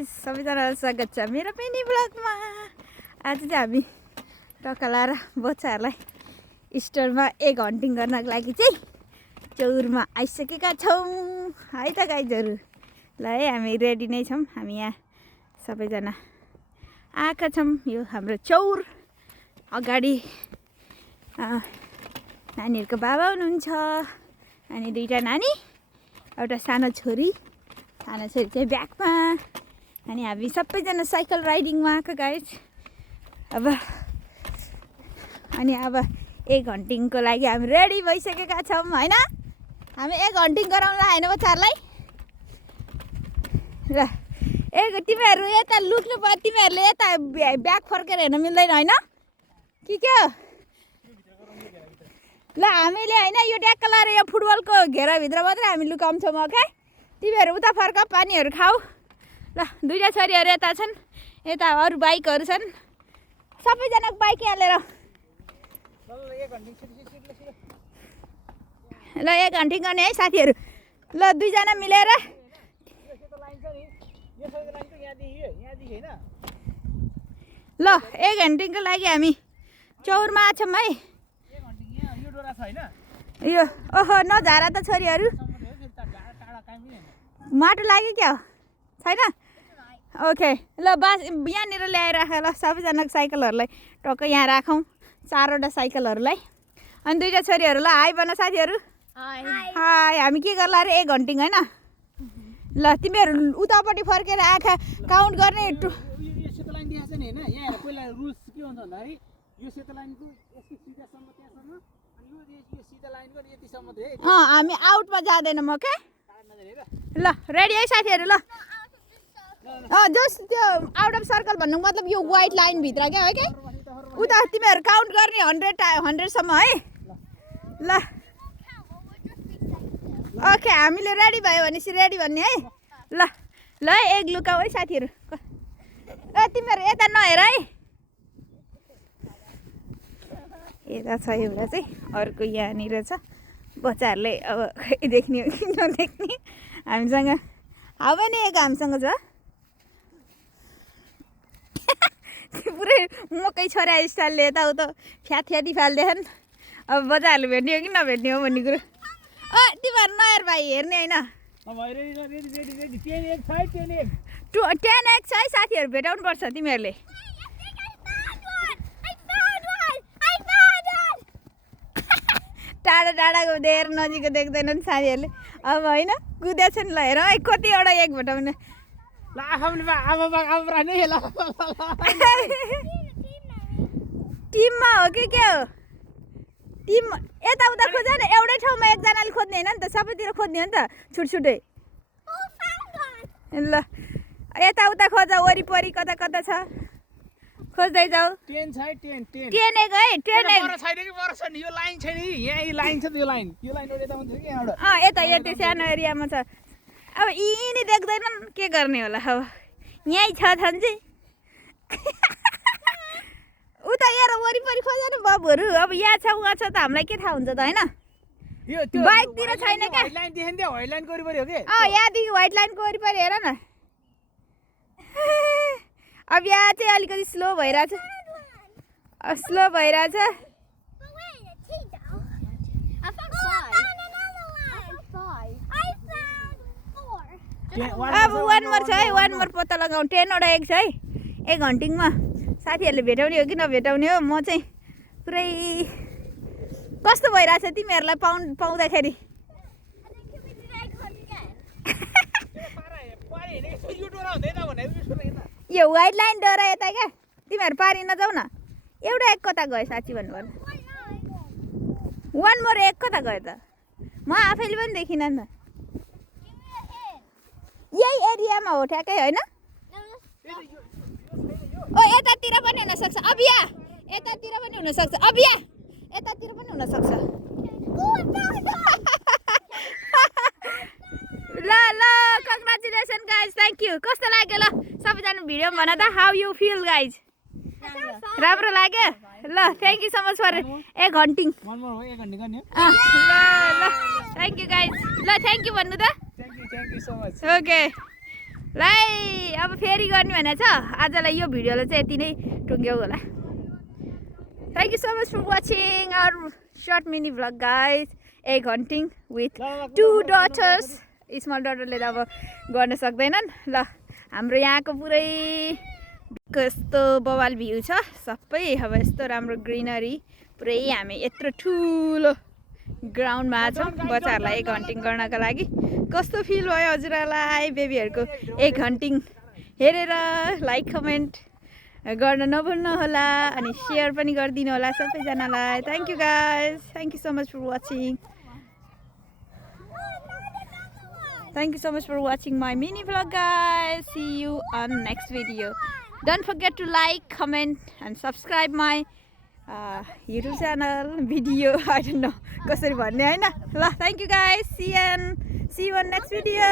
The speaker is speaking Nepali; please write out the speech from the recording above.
गाइस सबैजनालाई स्वागत छ मेरो मिनी ब्लगमा। आज चाहिँ हामी टक्का लाएर बच्चाहरूलाई स्टोरमा एग हन्टिङ गर्नको लागि चाहिँ चौरमा आइसकेका छौँ है त गाइजहरू। ल है हामी रेडी नै छौँ। हामी यहाँ सबैजना आएका छौँ। यो हाम्रो चौर अगाडि नानीहरूको बाबा हुनुहुन्छ। अनि दुईवटा नानी एउटा सानो छोरी चाहिँ ब्यागमा। अनि हामी सबैजना साइकल राइडिङमा आएको गाइज। अब एग हन्टिङको लागि हामी रेडी भइसकेका छौँ होइन। हामी एग हन्टिङ गराउँला होइन बच्चाहरूलाई। र तिमीहरू यता लुक्नु पर्यो, तिमीहरूले यता ब्याग फर्केर हेर्न मिल्दैन होइन के हो। ल हामीले होइन यो ट्याक्क लाएर यो फुटबलको घेराभित्र मात्रै हामी लुकाउँछौँ। ओके तिमीहरू उता फर्क पानीहरू खाऊ। ल दुईवटा छोरीहरू यता छन्, यता अरू बाइकहरू छन्। सबैजनाको बाइक यहाँ लिएर ल एग हन्टिङ गर्ने है साथीहरू। ल दुईजना मिलेर ल एग हन्टिङको लागि हामी चौरमा आछौँ है। यो ओहो नझारा त छोरीहरू, माटो लाग्यो क्या छैन। ओके ल बास यहाँनिर ल्याएर राख ल सबैजनाको साइकलहरूलाई टक्क यहाँ राखौँ, चारवटा साइकलहरूलाई। अनि दुईवटा छोरीहरू ल हाई भन साथीहरू। हाई। हामी के गर्ला अरे एग हन्टिङ होइन। ल तिमीहरू उतापट्टि फर्केर आँखा काउन्ट गर्ने हामी आउटमा जाँदैनौँ। ओके ल रेडी है साथीहरू। ल जस त्यो आउट अफ सर्कल भन्नु मतलब यो वाइट लाइनभित्र क्या है क्या। उता तिमीहरू काउन्ट गर्ने 100सम्म है। ल ओके हामीले रेडी भयो भनेपछि रेडी भन्ने है। ल ल एग लुकाऊ है साथीहरू। तिमीहरू यता नहेर है। यता छ एउटा चाहिँ, अर्को यहाँनिर छ। बच्चाहरूले अब खै देख्ने हो कि नदेख्ने। हामीसँग हावा नि एक हामीसँग छ। पुरै मकै छोरा स्टाइलले यताउता फ्याती फाल्दैछन्। अब बच्चाहरूले भेट्ने हो कि नभेट्ने हो भन्ने कुरो। तिमीहरू नहेर भाइ हेर्ने होइन। 10 एग छ है साथीहरू, भेटाउनु पर्छ तिमीहरूले। टाढा टाढाको देखेर नजिकको देख्दैनन् साथीहरूले। अब होइन कुद्या छन्। ल हेर है कतिवटा एग भेटाउने। टिममा हो कि के हो? टिम यताउता खोज न, एउटै ठाउँमा एकजनाले खोज्ने होइन नि त, सबैतिर खोज्ने हो नि त छुटछुटै। ल यताउता खोज, वरिपरि कता कता छ खोज्दै जाऊ। 10 छ है 10 एग है। 10 एग छैन कि बरस नि यो लाइन छैन नि, यहाँ लाइन छ त्यो लाइन यता हुन्छ कि यहाँबाट। यता यति सानो एरियामा छ। अब यिनी देख्दैनन् के गर्ने होला। अब यहीँ छ छन् चाहिँ उता हेर वरिपरि खोज न बाबुहरू। अब यहाँ छ उहाँ छ त हामीलाई के थाहा हुन्छ त होइन। बाइकतिर छैन क्या। लाइन देखेन त्यो व्हाइट लाइनको वरिपरि हो के। यहाँदेखि व्हाइट लाइनको वरिपरि हेर न। अब यहाँ चाहिँ अलिकति स्लो भइरहेछ। अब 1 मोर छ है, 1 मोर पत्ता लगाउँ। 10वटा एग छ है एग हन्टिङमा। साथीहरूले भेटाउने हो कि नभेटाउने हो। म चाहिँ पुरै कस्तो भइरहेछ तिमीहरूलाई पाउँदाखेरि। यो व्हाइट लाइन डरा यता क्या, तिमीहरू पारि नजाऊ न। एउटा एग कता गयो साँच्ची भन्नुपर्छ। 1 मोर एग कता गयो त? म आफैले पनि देखिनँ नि त। यही एरियामा हो ठ्याक्कै होइन। यतातिर पनि हुनसक्छ। अब यतातिर पनि हुनसक्छ। अब यतातिर पनि हुनसक्छ। ल कङ्ग्रेचुलेसन गाइज, थ्याङ्क यू। कस्तो लाग्यो ल सबैजना भिडियो भन त। How you feel guys? राम्रो लाग्यो। ल thank you so much for egg hunting. ल थ्याङ्क यू गाइज। ल थ्याङ्क यू भन्नु त। Thank you so much. Okay ल अब फेरि गर्ने भनेको छ आजलाई यो भिडियोलाई चाहिँ यति नै टुङ्ग्यौ होला thank you so much for watching our short mini vlog guys egg hunting with 2 daughters small डटरले त अब गर्न सक्दैनन् ल हाम्रो यहाँको पुरै कस्तो बवाल भ्यू छ सबै अब यस्तो राम्रो ग्रिनरी पुरै हामी यत्रो ठुलो ग्राउन्डमा छौँ बच्चाहरूलाई एग हन्टिङ गर्नको लागि कस्तो फिल भयो हजुरहरूलाई बेबीहरूको एग हन्टिङ हेरेर लाइक कमेन्ट गर्न नभुल्नु होला अनि सेयर पनि गरिदिनु होला सबैजनालाई thank you guys thank you so much for watching Thank you so much for watching my mini vlog guys. See you on next video. Don't forget to like, comment and subscribe my YouTube channel video. I don't know. Kasari bhanne haina. Thank you guys. See you on next video.